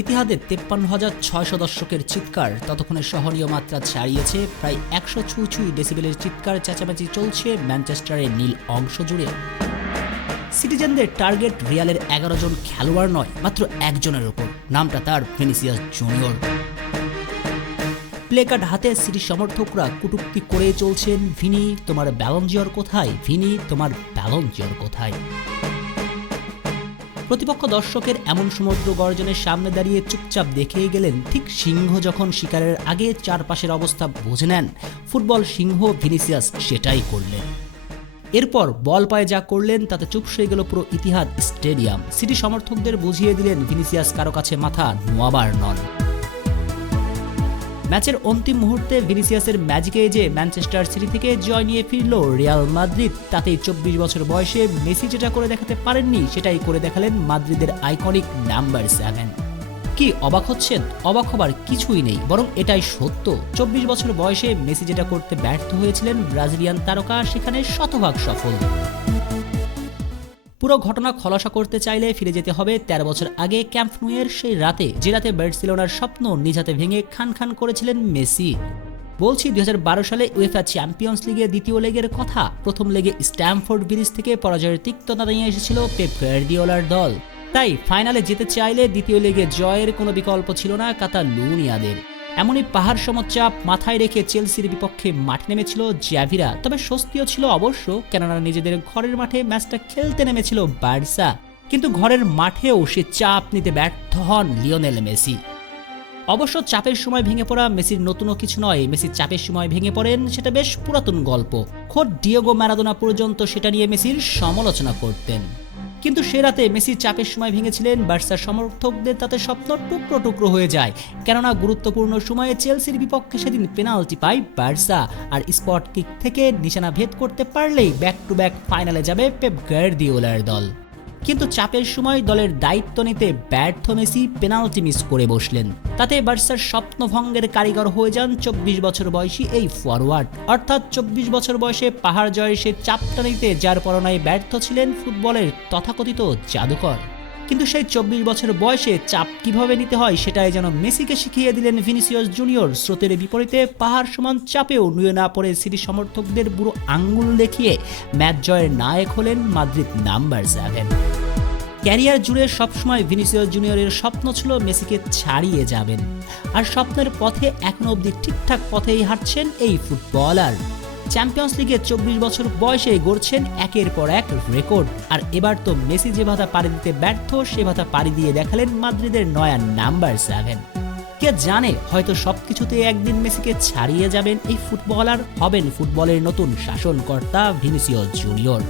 ইতিহাদের তেপ্পান্ন হাজার ছয়শো দর্শকের চিৎকার ততক্ষণে সহনীয় মাত্রা ছাড়িয়েছে। প্রায় একশো ছুঁই ছুঁই ডেসিবেলের চিৎকার চেঁচামেচি চলছে ম্যানচেস্টারের নীল অংশ জুড়ে। সিটিজেনদের টার্গেট রিয়ালের এগারো জন খেলোয়াড় নয়, মাত্র একজনের ওপর। নামটা তার ফিনিসিয়াস জুনিয়র। প্লেকার্ড হাতে সিটি সমর্থকরা কুটুক্তি করে চলছেন ভিনি, তোমার ব্যালঞ্জিয়র কোথায়? ভিনি, তোমার ব্যালঞ্জিয়র কোথায়? প্রতিপক্ষ দর্শকের এমন সমুদ্র গর্জনের সামনে দাঁড়িয়ে চুপচাপ দেখেই গেলেন, ঠিক সিংহ যখন শিকারের আগে চারপাশের অবস্থা বুঝে নেন, ফুটবল সিংহ ভিনিসিয়াস সেটাই করলেন। এরপর বল পায়ে যা করলেন, তাতে চুপ হয়ে গেল পুরো ইতিহাদ স্টেডিয়াম। সিটি সমর্থকদের বুঝিয়ে দিলেন ভিনিসিয়াস কারও কাছে মাথা নোয়াবার নন। ম্যাচের অন্তিম মুহূর্তে ভিনিসিয়াসের ম্যাজিকে যে ম্যানচেস্টার সিটি থেকে জয় নিয়ে ফিরল রিয়াল মাদ্রিদ। তাতেই চব্বিশ বছর বয়সে মেসি যেটা করে দেখাতে পারেননি, সেটাই করে দেখালেন মাদ্রিদের আইকনিক নাম্বার সেভেন। কি অবাক হচ্ছেন? অবাক হবার কিছুই নেই, বরং এটাই সত্য। চব্বিশ বছর বয়সে মেসি যেটা করতে ব্যর্থ হয়েছিলেন ব্রাজিলিয়ান তারকা, সেখানে শতভাগ সফল। পুরো ঘটনা খোলাসা করতে চাইলে ফিরে যেতে হবে তেরো বছর আগে ক্যাম্প নুয়ের সেই রাতে যে রাতে বার্সেলোনার স্বপ্ন নিজ হাতে ভেঙে খান খান করেছিলেন মেসি। বলছি, দুই হাজার বারো সালে উয়েফা চ্যাম্পিয়ন্স লিগে দ্বিতীয় লেগের কথা। প্রথম লেগে স্ট্যামফোর্ড ব্রিজ থেকে পরাজয়ের তিক্ততা নিয়ে এসেছিল পেপ গার্দিওলার দল। তাই ফাইনালে যেতে চাইলে দ্বিতীয় লেগে জয়ের কোনো বিকল্প ছিল না কাতালুনিয়াদের এমনই পাহাড় সমচাপ মাথায় রেখে চেলসির বিপক্ষে মাঠে নেমেছিল জ্যাভিরা। তবে স্বস্তিও ছিল অবশ্য, কেননা নিজেদের ঘরের মাঠে ম্যাচটা খেলতে নেমেছিল বার্সা। কিন্তু ঘরের মাঠেও সে চাপ নিতে ব্যর্থ হন লিওনেল মেসি। অবশ্য চাপের সময় ভেঙে পড়া মেসির নতুনও কিছু নয় মেসির চাপের সময় ভেঙে পড়েন সেটা বেশ পুরাতন গল্প। খোদ ডিয়েগো ম্যারাদোনা পর্যন্ত সেটা নিয়ে মেসির সমালোচনা করতেন। কিন্তু সে রাতে মেসি চাপের সময় ভেঙেছিলেন বার্সার সমর্থকদের তাতে স্বপ্ন টুকরো টুকরো হয়ে যায়। কেননা গুরুত্বপূর্ণ সময়ে চেলসির বিপক্ষে সেদিন পেনাল্টি পায় বার্সা। আর স্পট কিক থেকে নিশানা ভেদ করতে পারলেই ব্যাক টু ব্যাক ফাইনালে যাবে পেপ গার্দিওলার দল। কিন্তু চাপের সময় দলের দায়িত্ব নিতে ব্যর্থ মেসি পেনাল্টি মিস করে বসলেন। তাতে বার্সার স্বপ্নভঙ্গের কারিগর হয়ে যান চব্বিশ বছর বয়সী এই ফরওয়ার্ড অর্থাৎ চব্বিশ বছর বয়সে পাহাড় জয়ের সে চাপটা নিতে যার পরনায় ব্যর্থ ছিলেন ফুটবলের তথাকথিত জাদুকর। কিন্তু সেই চব্বিশ বছর বয়সে চাপ কীভাবে নিতে হয় সেটাই যেন মেসিকে শিখিয়ে দিলেন ভিনিসিয়াস জুনিয়র। স্রোতের বিপরীতে পাহাড় সমান চাপেও নুয়ে না পড়ে সিটি সমর্থকদের বুড়ো আঙ্গুল দেখিয়ে ম্যাচ জয়ের নায়ক হলেন মাদ্রিদ নাম্বার সেভেন ক্যারিয়ার জুড়ে সবসময় ভিনিসিয়াস জুনিয়রের স্বপ্ন ছিল মেসিকে ছাড়িয়ে যাবেন। আর স্বপ্নের পথে এখনও অবধি ঠিকঠাক পথেই হাঁটছেন এই ফুটবলার। চ্যাম্পিয়ন্স লিগে চব্বিশ বছর বয়সে গড়ছেন একের পর এক রেকর্ড। আর এবার তো মেসি যে ভাতা পাড়ি দিতে ব্যর্থ, সে ভাতা পাড়ি দিয়ে দেখালেন মাদ্রিদের নয়া নাম্বার সেভেন। কে জানে, হয়তো সবকিছুতে একদিন মেসিকে ছাড়িয়ে যাবেন এই ফুটবলার, হবেন ফুটবলের নতুন শাসনকর্তা ভিনিসিও জুনিয়র।